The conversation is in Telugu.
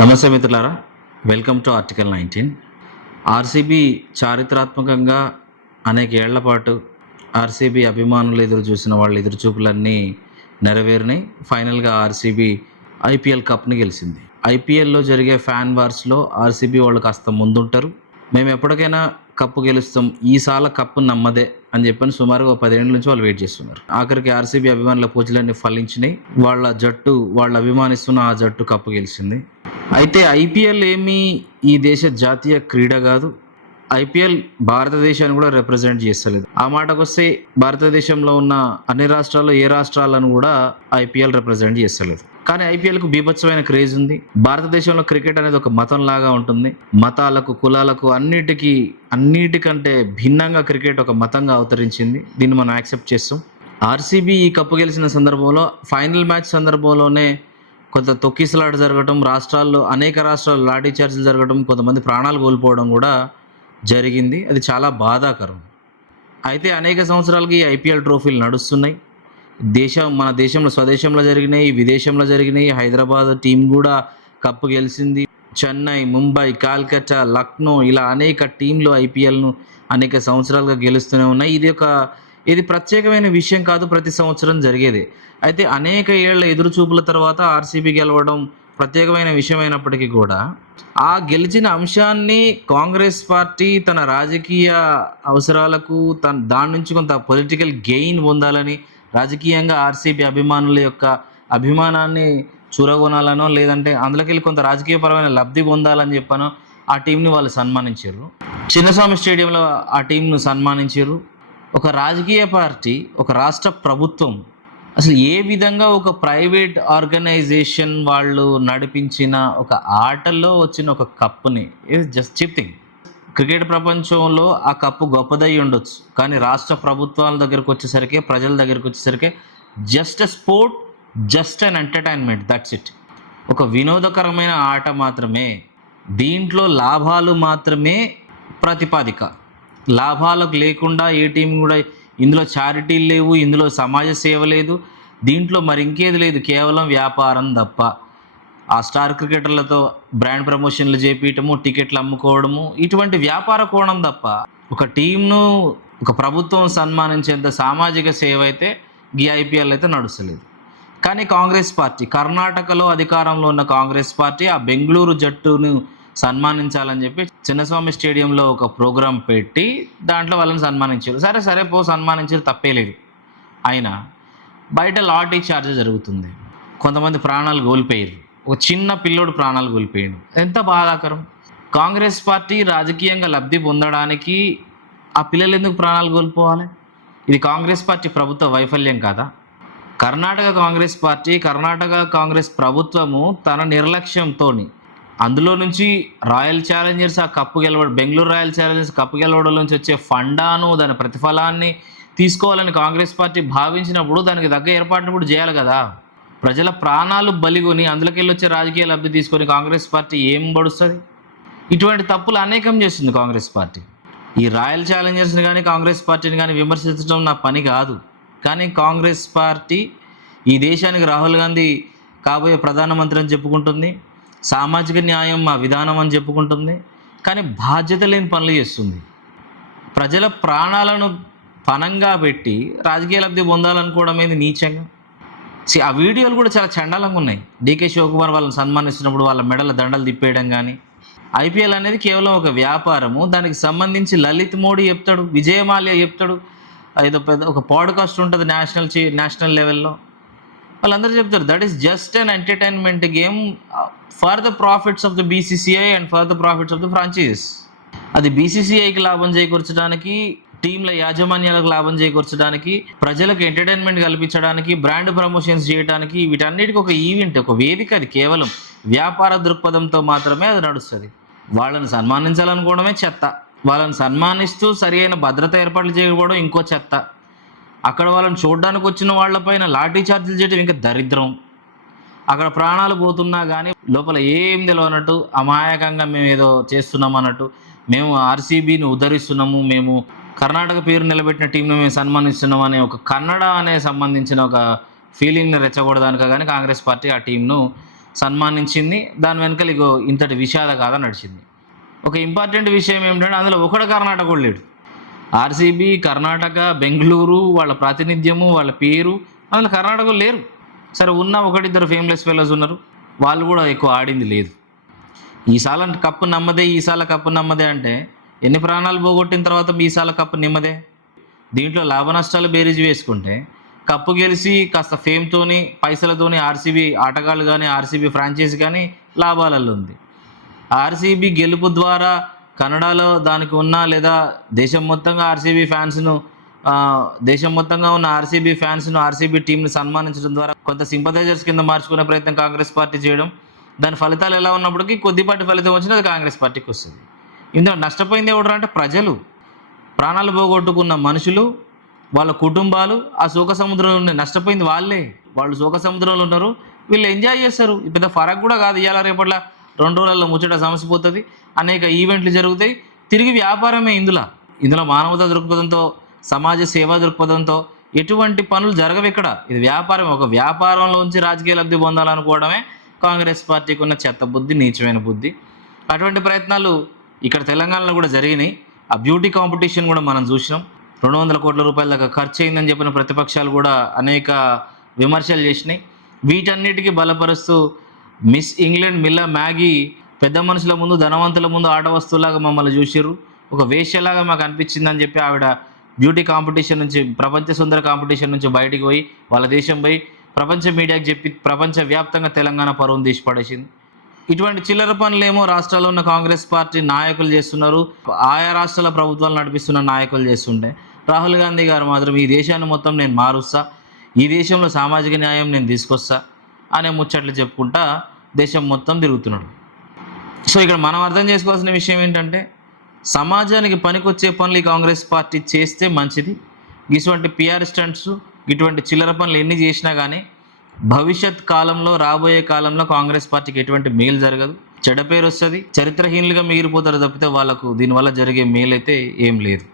నమస్తే మిత్రులారా, వెల్కమ్ టు ఆర్టికల్ 19. ఆర్సీబీ చారిత్రాత్మకంగా అనేక ఏళ్ల పాటు ఆర్సీబీ అభిమానులు ఎదురు చూసిన వాళ్ళ ఎదురుచూపులన్నీ నెరవేరినాయి. ఫైనల్గా ఆర్సీబీ ఐపీఎల్ కప్ని గెలిచింది. ఐపీఎల్లో జరిగే ఫ్యాన్ వార్స్లో ఆర్సీబీ వాళ్ళు కాస్త ముందుంటారు. మేము ఎప్పటికైనా కప్పు గెలుస్తాం, ఈసాల కప్పు నమ్మదే అని చెప్పని సుమారుగా 10 ఏళ్ళ నుంచి వాళ్ళు వెయిట్ చేస్తున్నారు. ఆఖరికి ఆర్సీబీ అభిమానుల పూజలన్నీ ఫలించినాయి. వాళ్ళు అభిమానిస్తున్న ఆ జట్టు కప్పు గెలిచింది. అయితే ఐపీఎల్ ఏమీ ఈ దేశ జాతీయ క్రీడ కాదు. ఐపీఎల్ భారతదేశాన్ని కూడా రిప్రజెంట్ చేస్తలేదు. ఆ మాటకు వస్తే భారతదేశంలో ఉన్న అన్ని రాష్ట్రాల్లో ఏ రాష్ట్రాలను కూడా ఐపీఎల్ రిప్రజెంట్ చేస్తలేదు. కానీ ఐపీఎల్కు బీభత్సమైన క్రేజ్ ఉంది. భారతదేశంలో క్రికెట్ అనేది ఒక మతం లాగా ఉంటుంది. మతాలకు, కులాలకు అన్నిటికంటే భిన్నంగా క్రికెట్ ఒక మతంగా అవతరించింది. దీన్ని మనం యాక్సెప్ట్ చేస్తాం. ఆర్సీబీ ఈ కప్పు గెలిచిన సందర్భంలో, ఫైనల్ మ్యాచ్ సందర్భంలోనే కొంత తొక్కిసలాట జరగడం, అనేక రాష్ట్రాలు లాఠీ చార్జీలు జరగడం, కొంతమంది ప్రాణాలు కోల్పోవడం కూడా జరిగింది. అది చాలా బాధాకరం. అయితే అనేక సంవత్సరాలకి ఈ ఐపీఎల్ ట్రోఫీలు నడుస్తున్నాయి. మన దేశంలో, స్వదేశంలో జరిగినాయి, విదేశంలో జరిగినాయి. హైదరాబాద్ టీం కూడా కప్పు గెలిచింది. చెన్నై, ముంబై, కాల్కటా, లక్నో ఇలా అనేక టీంలు ఐపీఎల్ను అనేక సంవత్సరాలుగా గెలుస్తూనే ఉన్నాయి. ఇది ప్రత్యేకమైన విషయం కాదు, ప్రతి సంవత్సరం జరిగేది. అయితే అనేక ఏళ్ల ఎదురుచూపుల తర్వాత ఆర్సీబీ గెలవడం ప్రత్యేకమైన విషయం అయినప్పటికీ కూడా ఆ గెలిచిన అంశాన్ని కాంగ్రెస్ పార్టీ తన రాజకీయ అవసరాలకు దాని నుంచి కొంత పొలిటికల్ గెయిన్ పొందాలని, రాజకీయంగా ఆర్సీబీ అభిమానుల యొక్క అభిమానాన్ని చూరగొనాలనో, లేదంటే అందులోకెళ్ళి కొంత రాజకీయపరమైన లబ్ధి పొందాలని చెప్పనో ఆ టీంని వాళ్ళు సన్మానించారు. చిన్నస్వామి స్టేడియంలో ఆ టీంను సన్మానించారు. ఒక రాజకీయ పార్టీ, ఒక రాష్ట్ర ప్రభుత్వం అసలు ఏ విధంగా ఒక ప్రైవేట్ ఆర్గనైజేషన్ వాళ్ళు నడిపించిన ఒక ఆటల్లో వచ్చిన ఒక కప్పుని, ఇది జస్ట్ చీప్ థింగ్. క్రికెట్ ప్రపంచంలో ఆ కప్పు గొప్పదై ఉండొచ్చు, కానీ రాష్ట్ర ప్రభుత్వాల దగ్గరకు వచ్చేసరికి, ప్రజల దగ్గరకు వచ్చేసరికి just a sport, just an entertainment, that's it. ఒక వినోదకరమైన ఆట మాత్రమే. దీంట్లో లాభాలు మాత్రమే ప్రతిపాదిక. లాభాలకు లేకుండా ఏ టీం కూడా, ఇందులో చారిటీలు లేవు, ఇందులో సమాజ సేవ లేదు, దీంట్లో మరి ఇంకేది లేదు, కేవలం వ్యాపారం తప్ప. ఆ స్టార్ క్రికెటర్లతో బ్రాండ్ ప్రమోషన్లు చేపించటము, టికెట్లు అమ్ముకోవడము, ఇటువంటి వ్యాపార కోణం తప్ప ఒక టీంను, ఒక ప్రభుత్వం సన్మానించేంత సామాజిక సేవ అయితే ఈ ఐపీఎల్ అయితే నడుస్తలేదు. కానీ కాంగ్రెస్ పార్టీ, కర్ణాటకలో అధికారంలో ఉన్న కాంగ్రెస్ పార్టీ ఆ బెంగళూరు జట్టును సన్మానించాలని చెప్పి చిన్నస్వామి స్టేడియంలో ఒక ప్రోగ్రాం పెట్టి దాంట్లో వాళ్ళని సన్మానించారు. సరే సన్మానించారు, తప్పేలేదు. అయినా బయట లాఠీ చార్జ్ జరుగుతుంది. కొంతమంది ప్రాణాలు కోల్పోయారు. ఒక చిన్న పిల్లోడు ప్రాణాలు కోల్పోయాడు. ఎంత బాధాకరం. కాంగ్రెస్ పార్టీ రాజకీయంగా లబ్ధి పొందడానికి ఆ పిల్లలు ఎందుకు ప్రాణాలు కోల్పోవాలి? ఇది కాంగ్రెస్ పార్టీ ప్రభుత్వ వైఫల్యం కాదా? కర్ణాటక కాంగ్రెస్ ప్రభుత్వము తన నిర్లక్ష్యంతో అందులో నుంచి royal Challengers Bengaluru royal Challengers cup గెలవడం నుంచి వచ్చే ఫండాను, దాని ప్రతిఫలాన్ని తీసుకోవాలని కాంగ్రెస్ పార్టీ భావించినప్పుడు దానికి తగ్గ ఏర్పాట్లు కూడా చేయాలి కదా. ప్రజల ప్రాణాలు బలిగొని అందులోకెళ్ళి వచ్చే రాజకీయ లబ్ధి తీసుకొని కాంగ్రెస్ పార్టీ ఏం పడుస్తుంది? ఇటువంటి తప్పులు అనేకం చేస్తుంది కాంగ్రెస్ పార్టీ. ఈ రాయల్ ఛాలెంజర్స్ని కానీ కాంగ్రెస్ పార్టీని కానీ విమర్శించడం నా పని కాదు. కానీ కాంగ్రెస్ పార్టీ ఈ దేశానికి రాహుల్ గాంధీ కాబోయే ప్రధానమంత్రి అని చెప్పుకుంటుంది, సామాజిక న్యాయం మా విధానం అని చెప్పుకుంటుంది, కానీ బాధ్యత లేని పనులు చేస్తుంది. ప్రజల ప్రాణాలను పణంగా పెట్టి రాజకీయ లబ్ధి పొందాలనుకోవడం ఏది నీచంగా. ఆ వీడియోలు కూడా చాలా చండాలంగా ఉన్నాయి. డీకే శివకుమార్ వాళ్ళని సన్మానిస్తున్నప్పుడు వాళ్ళ మెడల దండలు తిప్పేయడం కానీ. ఐపీఎల్ అనేది కేవలం ఒక వ్యాపారము. దానికి సంబంధించి లలిత్ మోడీ చెప్తాడు, విజయ్ మాల్యా చెప్తాడు, ఏదో ఒక పాడ్కాస్ట్ ఉంటుంది నేషనల్ లెవెల్లో, వాళ్ళందరూ చెప్తారు that is just an entertainment game for the profits of the BCCI and for the profits of the franchises. అది బీసీసీఐకి లాభం చేకూర్చడానికి, టీంల యాజమాన్యాలకు లాభం చేకూర్చడానికి, ప్రజలకు ఎంటర్టైన్మెంట్ కల్పించడానికి, బ్రాండ్ ప్రమోషన్స్ చేయడానికి, వీటన్నిటికీ ఒక ఈవెంట్, ఒక వేదిక. అది కేవలం వ్యాపార దృక్పథంతో మాత్రమే అది నడుస్తుంది. వాళ్ళని సన్మానించాలనుకోవడమే చెత్త. వాళ్ళని సన్మానిస్తూ సరి అయిన భద్రత ఏర్పాట్లు చేయకపోవడం ఇంకో చెత్త. అక్కడ వాళ్ళని చూడడానికి వచ్చిన వాళ్ళపైన లాఠీ చార్జీలు చేయడం ఇంకా దరిద్రం. అక్కడ ప్రాణాలు పోతున్నా కానీ లోపల ఏం తెలియనట్టు, అమాయకంగా మేము ఏదో చేస్తున్నాం అన్నట్టు, మేము ఆర్సీబీని ఉద్ధరిస్తున్నాము, మేము కర్ణాటక పేరు నిలబెట్టిన టీంను మేము సన్మానిస్తున్నాం అనే ఒక కన్నడ అనే సంబంధించిన ఒక ఫీలింగ్ని రెచ్చగొడదానిక కానీ కాంగ్రెస్ పార్టీ ఆ టీంను సన్మానించింది. దాని వెనకాల ఇగో ఇంతటి విషాద గాథ నడిచింది. ఒక ఇంపార్టెంట్ విషయం ఏమిటంటే అందులో ఒకడు కర్ణాటక కూడా లేడు. ఆర్సీబీ, కర్ణాటక, బెంగళూరు, వాళ్ళ ప్రాతినిధ్యము, వాళ్ళ పేరు, అందులో కర్ణాటకలో లేరు. సరే ఉన్న ఒకటిద్దరు ఫేమ్లెస్ ఫెలోస్ ఉన్నారు, వాళ్ళు కూడా ఎక్కువ ఆడింది లేదు. ఈసాల కప్పు నమ్మదే, ఈసాల కప్పు నమ్మదే అంటే ఎన్ని ప్రాణాలు పోగొట్టిన తర్వాత ఈసాల కప్పు నిమ్మదే? దీంట్లో లాభ నష్టాలు బేరీజ్ వేసుకుంటే కప్పు గెలిచి కాస్త ఫేమ్తోని పైసలతోని ఆర్సీబీ ఆటగాళ్ళు కానీ ఆర్సీబీ ఫ్రాంచైజీ కానీ లాభాలలో ఉంది. ఆర్సీబీ గెలుపు ద్వారా కన్నడలో దానికి ఉన్న లేదా దేశం మొత్తంగా ఆర్సీబీ ఫ్యాన్స్ను దేశం మొత్తంగా ఉన్న ఆర్సీబీ ఫ్యాన్స్ను ఆర్సీబీ టీంని సన్మానించడం ద్వారా కొంత సింపథైజర్స్ కింద మార్చుకునే ప్రయత్నం కాంగ్రెస్ పార్టీ చేయడం, దాని ఫలితాలు ఎలా ఉన్నప్పటికీ కొద్దిపాటి ఫలితం వచ్చినా అది కాంగ్రెస్ పార్టీకి వస్తుంది. ఇందులో నష్టపోయింది ఎవరు అంటే ప్రజలు, ప్రాణాలు పోగొట్టుకున్న మనుషులు, వాళ్ళ కుటుంబాలు ఆ శోక సముద్రంలో ఉన్నాయి. నష్టపోయింది వాళ్ళే. వాళ్ళు శోక సముద్రంలో ఉన్నారు, వీళ్ళు ఎంజాయ్ చేస్తారు. పెద్ద ఫరక్ కూడా కాదు. ఇవాళ రేపట్ల 2 రోజులలో ముచ్చట సమసిపోతుంది, అనేక ఈవెంట్లు జరుగుతాయి, తిరిగి వ్యాపారమే. ఇందులో మానవతా దృక్పథంతో, సమాజ సేవా దృక్పథంతో ఎటువంటి పనులు జరగవు ఇక్కడ. ఇది వ్యాపారం. ఒక వ్యాపారంలోంచి రాజకీయ లబ్ధి పొందాలనుకోవడమే కాంగ్రెస్ పార్టీకి ఉన్న చెత్త బుద్ధి, నీచమైన బుద్ధి. అటువంటి ప్రయత్నాలు ఇక్కడ తెలంగాణలో కూడా జరిగినాయి. ఆ బ్యూటీ కాంపిటీషన్ కూడా మనం చూసినాం. 200 కోట్ల రూపాయల దాకా ఖర్చు అయిందని చెప్పిన ప్రతిపక్షాలు కూడా అనేక విమర్శలు చేసినాయి. వీటన్నిటికీ బలపరుస్తూ మిస్ ఇంగ్లాండ్ మిల్లా మ్యాగీ పెద్ద మనుషుల ముందు, ధనవంతుల ముందు ఆట వస్తువులాగా మమ్మల్ని చూసిర్రు, ఒక వేశ్యలాగా మాకు అనిపించిందని చెప్పి ఆవిడ బ్యూటీ కాంపిటీషన్ నుంచి, ప్రపంచ సుందర కాంపిటీషన్ నుంచి బయటికి పోయి వాళ్ళ దేశం పోయి ప్రపంచ మీడియాకి చెప్పి ప్రపంచవ్యాప్తంగా తెలంగాణ పరువును తీసి పడేసింది. ఇటువంటి చిల్లర పనులేమో రాష్ట్రాల్లో ఉన్న కాంగ్రెస్ పార్టీ నాయకులు చేస్తున్నారు, ఆయా రాష్ట్రాల ప్రభుత్వాలు నడిపిస్తున్న నాయకులు చేస్తుంటే రాహుల్ గాంధీ గారు మాత్రం ఈ దేశాన్ని మొత్తం నేను మారుస్తా, ఈ దేశంలో సామాజిక న్యాయం నేను తీసుకొస్తా అనే ముచ్చట్లు చెప్పుకుంటా దేశం మొత్తం తిరుగుతున్నాడు. సో ఇక్కడ మనం అర్థం చేసుకోవాల్సిన విషయం ఏంటంటే సమాజానికి పనికొచ్చే పనులు ఈ కాంగ్రెస్ పార్టీ చేస్తే మంచిది. ఇటువంటి పిఆర్ స్టంట్స్, ఇటువంటి చిల్లర పనులు ఎన్ని చేసినా కానీ భవిష్యత్ కాలంలో, రాబోయే కాలంలో కాంగ్రెస్ పార్టీకి ఎటువంటి మేలు జరగదు, చెడ్డ పేరు వస్తుంది, చరిత్రహీనులుగా మిగిలిపోతారు తప్పితే వాళ్ళకు దీనివల్ల జరిగే మేలు అయితే ఏం లేదు.